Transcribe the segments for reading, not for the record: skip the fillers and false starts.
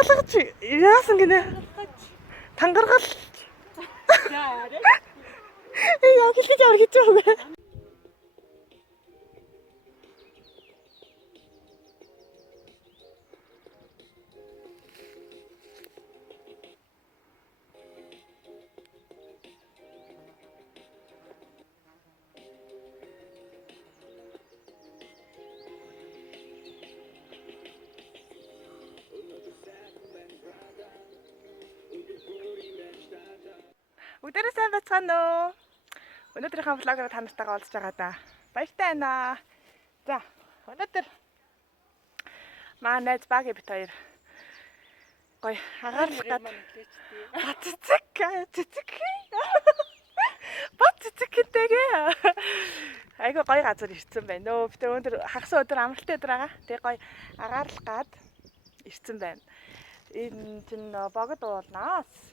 Тангаргалгаж яасан гинэ? Тангаргал. За арай. Яа хэлж авах гэж байгаа юм. Өдөрөө сайн бацгаана уу? Өнөөдрийнхөө влогоор та нартайгаа уулзж байгаа да. Баяртай байна. За, өнөөдөр маа найз багийн бит хоёр гоё агаарлах гад цэцэг. Бат цэцэг гинтэйгээ. Айгу гоё газар ирсэн байна өө. Бид өнөөдөр хагас өдөр амралтын өдөр байгаа. Тэгээ гоё агаарлах гад ирсэн байна. Энэ чинь богд уулнаас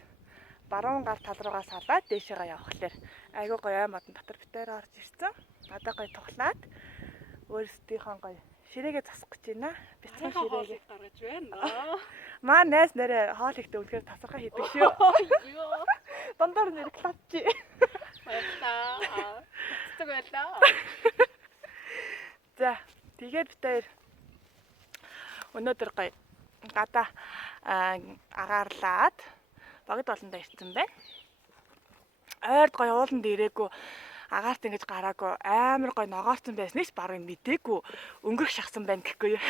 баруун гар тал руугаа салаад дээшээгээ явхлаар айгуу гоё ай модон дотор битээр орж ирсэн. Одоо гоё тухлаад өөрсдийнхөө гоё ширээгээ засах гэж байна. Бяцхан ширээгээ гаргаж байна. Маа найз нэрээ хоол ихтэй үлгээр тасархаа хийдэг шүү. Дондор нэр клапчи. Баярлаа. Цэцэг байлаа. За, тэгээд битээр өнөөдөр гоё гадаа агаарлаад богд болондоо ирсэн байна. Ойрд гоё ууланд ирээгүй агаарт ингэж гараагүй амар гоё ногоорсон байсныг барыг мдээгүй өнгөрөх шахсан байна гэхгүй юу.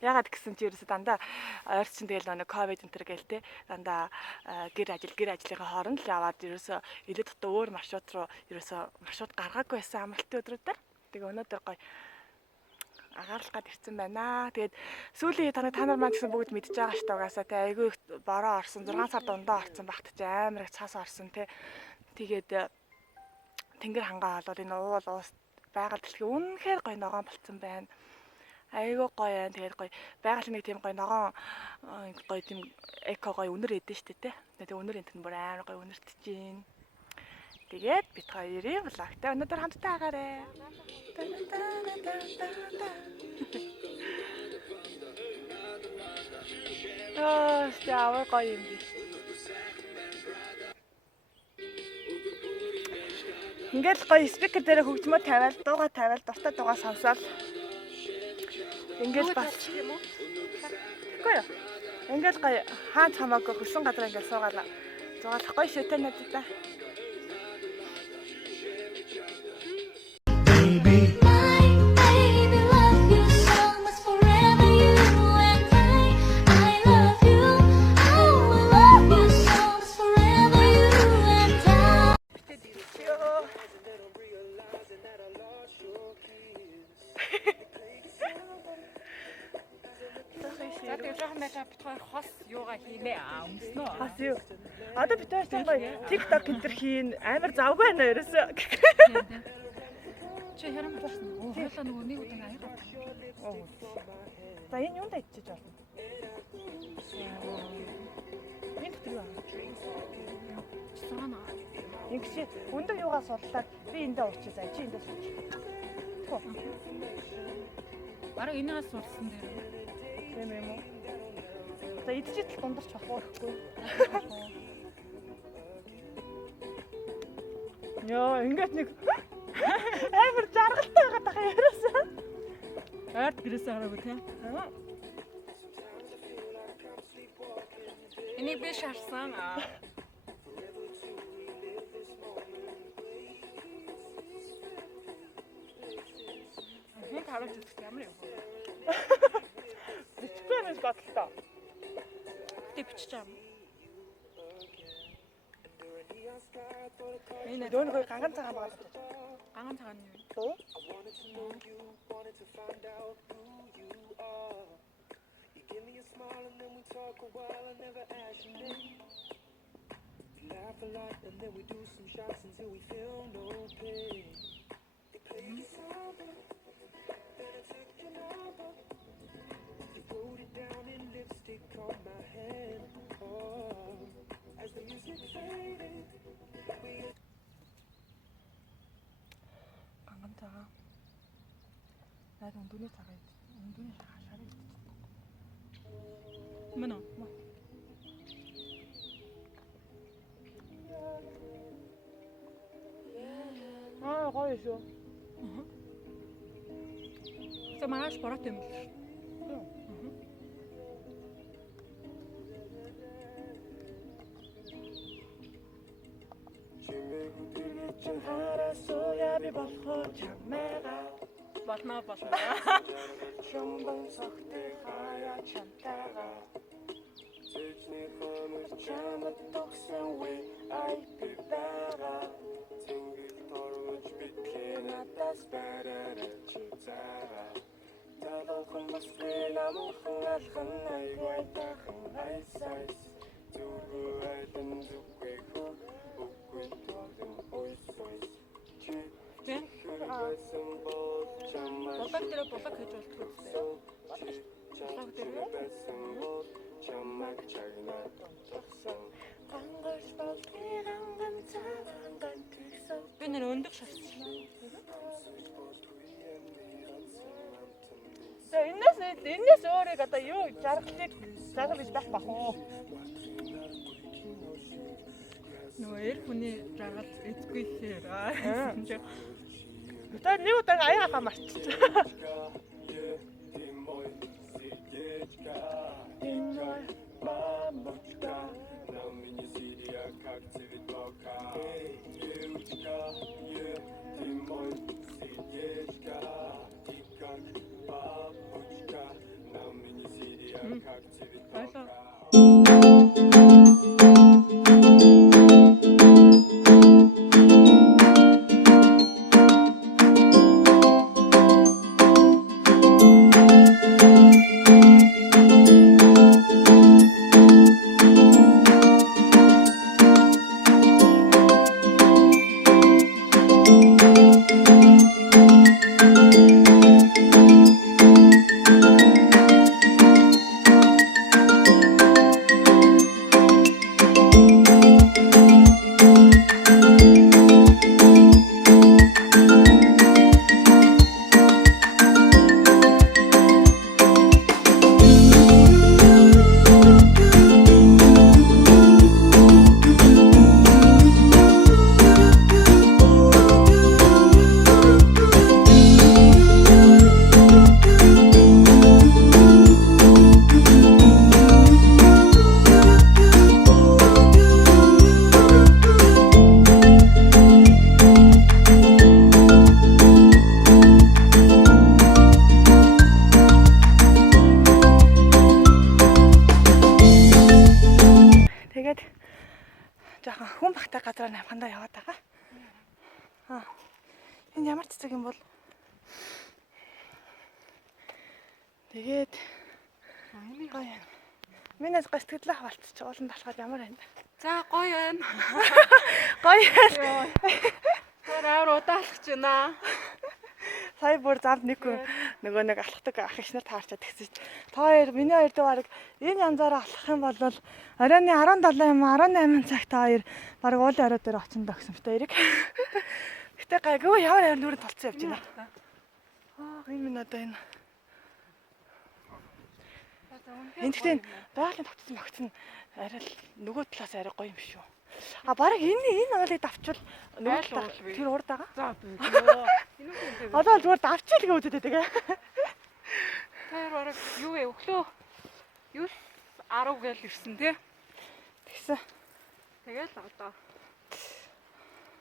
Ягаад гэсэн чи ерөөсө дандаа ойрт чинь тэгэл нэг ковид энтер гээл те дандаа гэр ажлынхаа хооронд л яваад ерөөсө илээ дотоо өөр маршрут руу ерөөсө маршрут гаргаагүй байсан амралтын өдрүүдээр. Тэгээ өнөөдөр гоё агаарлах гад ирсэн байна. Тэгээд сүүлийн та нар маань гэсэн бүгд мэдж байгаа ш тагаасаа те айгүй их бороо орсон 6 сар дундаа орсон багт чи амар их цаас орсон те. Тэгээд тэнгэр хангаа болоод энэ уул уус байгаль дэлхий үнэхээр гоё ногоон болцсон байна. Айгүй гоё байна. Тэгээд гоё байгаль нэг тийм гоё ногоон гоё тийм эко гоё үнэр эдэн штэ те. Тэгээд үнэр энтэн бүр амар гоё үнэртэж гин. Тэгээд бит хоёрын влогтай өнөөдөр хамтдаа агаарэ. Яавар гоё юм би. Ингээл гоё спикер дээр хөгжмөө тавиал, дуугаа тавиал, дуртай дуугаа сонсоол. Ингээл бас юм уу? Тэгэхгүй юу? Ингээл гоё хаан хамаагүй хөсөн газар ингээл суугаалаа. Зугаалахгүй шүү те надад. Бит хоёр хос юугаа хийнэ өмснө. Хас юу? Одоо бит хоёр чинь гоё TikTok энтер хийн амар завгүй байна ерөөсөө. Чи хэрэг болсон уу? Хойлоо нөгөө нэг удаа аяга. За энэ юунд ичиж болно? Энд тэр юу аа? Цаана. Ингэж өндөр юугаа судлаад би эндээ уучиж заа чи эндээ сууч. Төө. Бараг энэс сурсан дээр. Тийм юм уу? За идчихэл дундарч бахгүй гэхгүй. Йоо ингээд нэг амар жаргалтай байгаа даа ерөөсөө. Ард гэрээсээ хараагүй тийм. Энийг би шарсан. Хин хараач ямар юм. Бичгүй юм бодлоо. Бичиж байгаа юм. Энэ дөөн гой ганган цагаан байгаа гэж. Ганган цагаан юу? Төө. Ганган цагаан. Найд өндөөний цагаан. Өндөөний шарыг. Мөн үү? байна шүү. За маргааш борот юм л шүү. чин харасуя би болохоор чамайгаа Болно. шумбан сохты хаяа чамтайгаа зэчний хоног чамд тогсон үе ай би байгаа тэнгэр торвож битлээ надаас бараар чи заа талхан басвэ намхан алхан айгай тахан айсайс зүрхүү айдан зүггүй хөө үгүй тоолон ойсойс чи Тэ? байсан бол чамайг Болог дээр болог хийж болтгоо үстэй. Болог дээр байсан бол чамайг чагнаад тогсон гангарч болтгийг анган цагаан тэгсэн би нэр өндөг шатсан. За энэс өөрийг одоо юу жаргалыг гэж байх бах уу? Нөгөө эр хүний жаргал эзгүй шээ. Тэр нэг удаа аяагаа марччихсан. Тэгээд жоохон хүн багтай газар намхандаа яваад байгаа. Энэ ямар цэцэг юм бол? Тэгээд гоё. Минийс гоё сэтгэлээ хаваалцчих ууланд алхаад ямар байна? За гоё байна. Гоё. Тэр аваар удаалгаж байна. Сая бүр замд нэг нөгөө нэг алхдаг ах иш нар таарчаад тэгсэн чинь та хоёр миний хоёр дөө баг энэ янзаараа алхах юм бол оройн 17 юм 18 цагт та хоёр баг уулын орой дээр очино гэсэн мэт эрэг. Гэтэ гайгүй ямар нүрэ толцсон явж байна. Энэ минь одоо энэ. Энд гэхдээ байгалийн тогтсон магтсан арай л нөгөө талаас арай гоё юм шүү. Бараг энэ оолыг давчвал нөгөө талаар тэр урд байгаа. За бөө. Одоо зүгээр давчил гээ үзээд тэгээ. Тэр бараг юу вэ? Өглөө 9:10 гээл ирсэн тий. Тэгсэн. Тэгэл одоо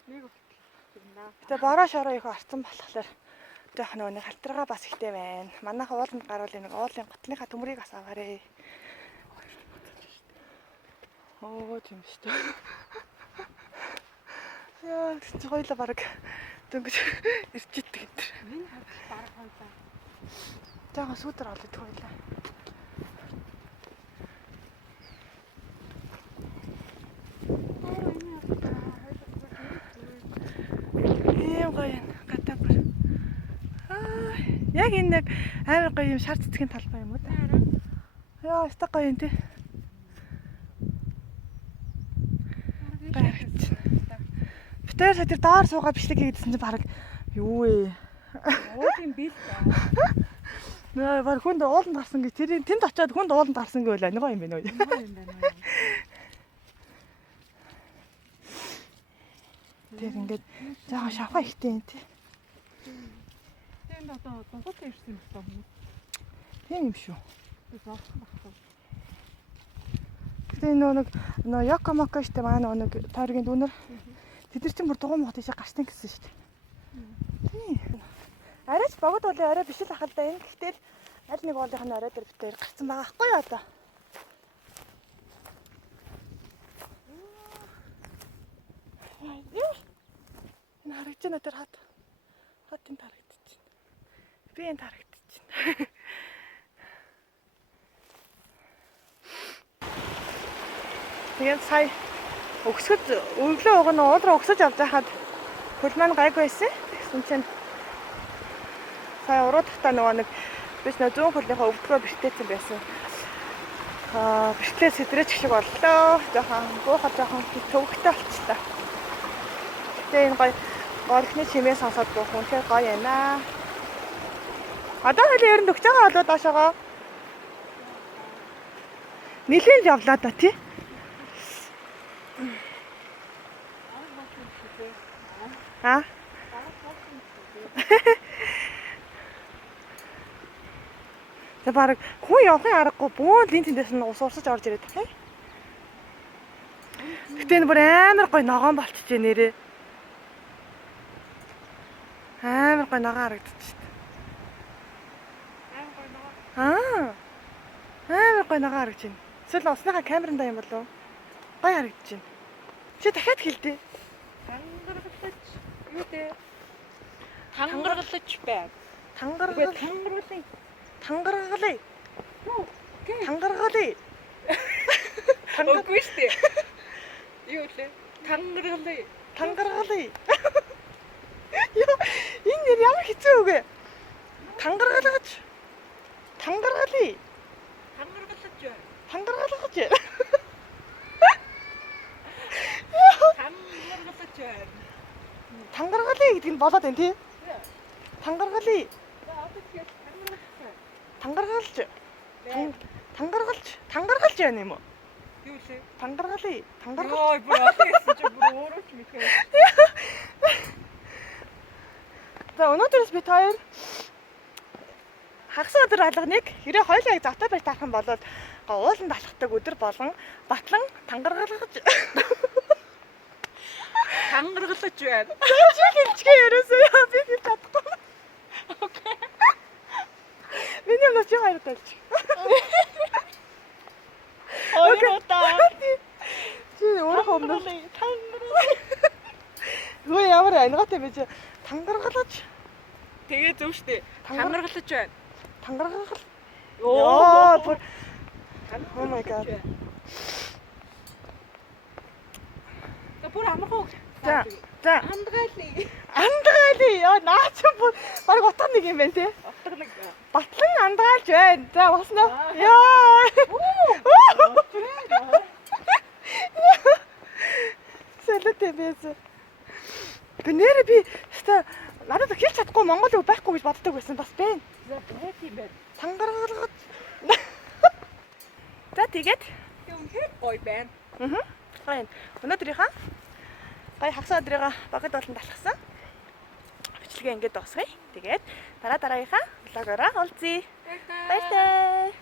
нэг үлдээ. Тэгээ бороо шороо их орцсон болохоор жоох нөгөө халтрага бас ихтэй байна. Манайха ууланд гарвал нэг уулын готлынхаа төмрийг бас аваарэ. Оо тийм шүү дээ. Яа, чи хоёлаа баг дөнгөж ирж иддэг энэ. Миний хавьд барах хоёлаа. Жаахан сүүдэр олоод хоёлаа. Ийм гоё гадаапар. Яг энэ нэг амар гоё юм шар цэцгийн талбай юм уу та? Яа, өстой гоё юм тий. Тэр сатир доор суугаад бичлэг хийгээдсэн чинь баг юу вэ? Уулын бил. Нөө баг хүнд ууланд гарсан гэж тэр тэнд очиод хүнд ууланд гарсан гэвэл нөгөө юм бэ нөө. Юм байна. Тэр ингээд жаахан шавхаа ихтэй юм тий. Тэнд одоо дусаад ирсэн юм байна хүмүүс. Тийм юм шүү. Зоосон багтав. Гэтэ нөө Якомако штэ маа нэг тойргийн дүүнер. Тэд нар чинь бүр дугуй мохот ийшээ гарчтан гэсэн штэ. Тийм. Арайч богд болын орой биш л ахал да энэ. Гэхдээ аль нэг уулын орой дээр битээр гарцсан байгаа байхгүй юу одоо. Энэ харагдаж байна тэр хат. Хатын харагдаж байна. Би энэ харагдаж байна. Тэгээд сая өгсөд өглөө өгнө уулраа өгсөж авч байхад хөл маань гайгүй байсан. Тэгсэн чинь сая уруу тахта нөгөө нэг биш нөө зүүн хөлийнхөө өвдгөө бэртээсэн байсан. Бэртлээ сэдрээч шиг боллоо. Жохон буухад жохон төвөгтэй болчихлоо. Гэтэ энэ гоё горхны чимээ сонсоод буух үнэхээр гоё байна. Одоо хөлөө ер нь өгч байгаа болоо доошоогоо. Нилийн явлаа да тий. Аа. За баг хүн явахын аргагүй бөөн лин тэндээс нь ус урсаж орж ирээд байна. Гэтэ энэ бүр амар гоё ногоон болчихжээ нэрээ. Амар гоё ногоон харагдчихэ. Амар гоё ногоон харагдаж байна. Эсвэл усныхаа камеранда юм болов? Гоё харагдаж байна. Чи дахиад хэлдэ. Тангаргалж юу дээ? Тангаргалж байна. Тангаргал. Тангаруулын. Тангаргалыг. Окей. Тангаргалыг. Үгүй шүү дээ. Юу лээ? Тангаргалыг. Тангаргалыг. Яа, энэ нэр ямар хэцүү үг вэ? Тангаргалгаж. Тангаргалыг. Тангаргалж байна. Тангаргалгаж. Тангаргалж байна. Тангаргалыг гэдэг нь болоод байна тий? Тангаргалыг. Тангаргалж. Тангаргалж байна юм уу? Юу лээ? Тангаргалыг. Йоо, бүр ахсан чи бүр өөрөө ч мэхээ. За өнөөдрөөс бид хоёр хагас өдөр алганыг хэрэг хоёулаа яг завтай байж таах юм бол ууланд алхдаг өдөр болон батлан тангаргалгаж. Тангаргалж байна. Чи хэлчихээ ерөөсөө яа би хэлж чадахгүй. Окей. Миний өмнө чи хоёр талч. Ороо Чи өөрөө өмнө Хөө ямар ангатай байж тангаргалж. Тэгээ зөв штэ. Тангаргалж байна. Тангаргал. Йоо, бүр Oh my god. Бүр амархан. За. Андгаалыг. Андгаалыг яа наач бүр баг утга нэг юм байна те. Утга нэг. Батлан андгаалж байна. За босноо. Яа. Сэлэтэй бэз. Гэнээр би хэвээ надад хэлж чадахгүй монгол үг байхгүй гэж боддог байсан бас байна. За бэт юм байна. Тангаргалгаж. За тэгээд Үнэхээр гоё байна. Гоё. Өнөөдрийнхаа гоё хагас өдрийнхаа багд болонд алхсан. Бичлэгээ ингээд дуусгая. Тэгээд дараагийнхаа влогороо уулзъя. Баяртай.